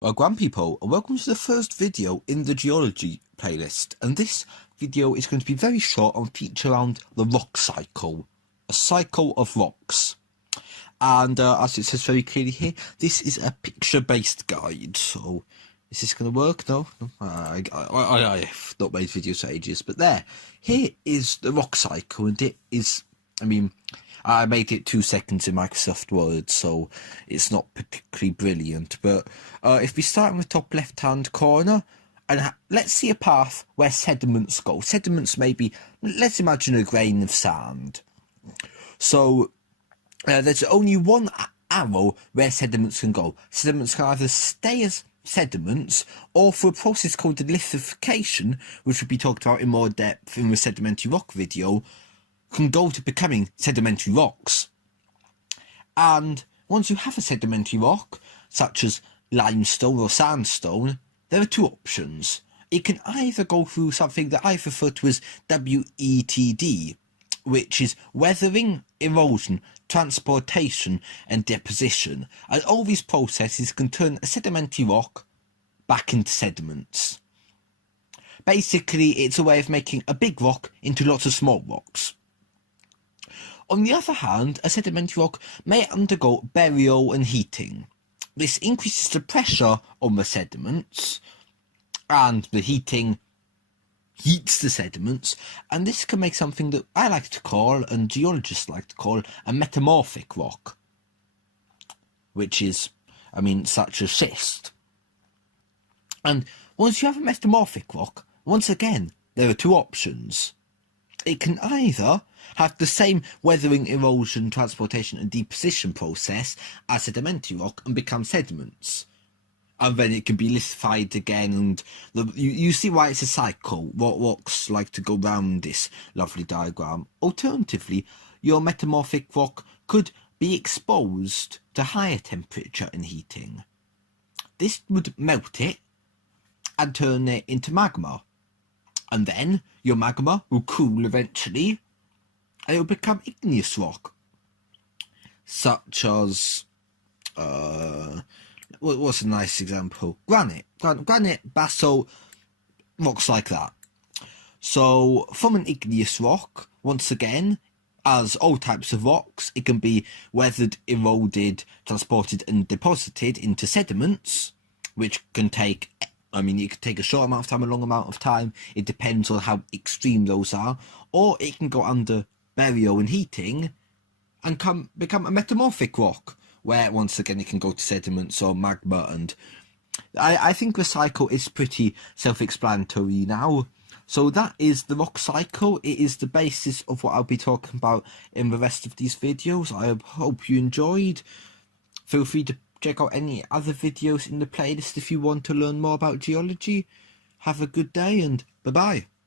Grand people, and welcome to the first video in the geology playlist. And this video is going to be very short and feature around the rock cycle, a cycle of rocks. And as it says very clearly here, this is a picture-based guide. So, is this going to work? No, I've not made videos for ages, but here is the rock cycle, and it is, I made it 2 seconds in Microsoft Word, so it's not particularly brilliant. But if we start in the top left-hand corner, and let's see a path where sediments go. Sediments maybe, let's imagine a grain of sand. So there's only one arrow where sediments can go. Sediments can either stay as sediments or through a process called lithification, which will be talked about in more depth in the sedimentary rock video, can go to becoming sedimentary rocks. And once you have a sedimentary rock, such as limestone or sandstone, there are two options. It can either go through something that I refer to as WETD, which is weathering, erosion, transportation and deposition, and all these processes can turn a sedimentary rock back into sediments. Basically, it's a way of making a big rock into lots of small rocks. On the other hand, a sedimentary rock may undergo burial and heating. This increases the pressure on the sediments, and the heating heats the sediments, and this can make something that I like to call, and geologists like to call, a metamorphic rock, which is, such as schist. And once you have a metamorphic rock, once again, there are two options. It can either have the same weathering, erosion, transportation and deposition process as sedimentary rock and become sediments. And then it can be lithified again, and you see why it's a cycle. What rocks like to go round this lovely diagram. Alternatively, your metamorphic rock could be exposed to higher temperature and heating. This would melt it and turn it into magma. And then your magma will cool eventually, and it will become igneous rock, such as what's a nice example? Granite, basalt, rocks like that. So from an igneous rock, once again, as all types of rocks, it can be weathered, eroded, transported and deposited into sediments, which can take, it could take a short amount of time, a long amount of time. It depends on how extreme those are. Or it can go under burial and heating and become a metamorphic rock, where once again it can go to sediments or magma. And I think the cycle is pretty self-explanatory now. So that is the rock cycle. It is the basis of what I'll be talking about in the rest of these videos. I hope you enjoyed. Feel free to check out any other videos in the playlist if you want to learn more about geology. Have a good day and bye-bye.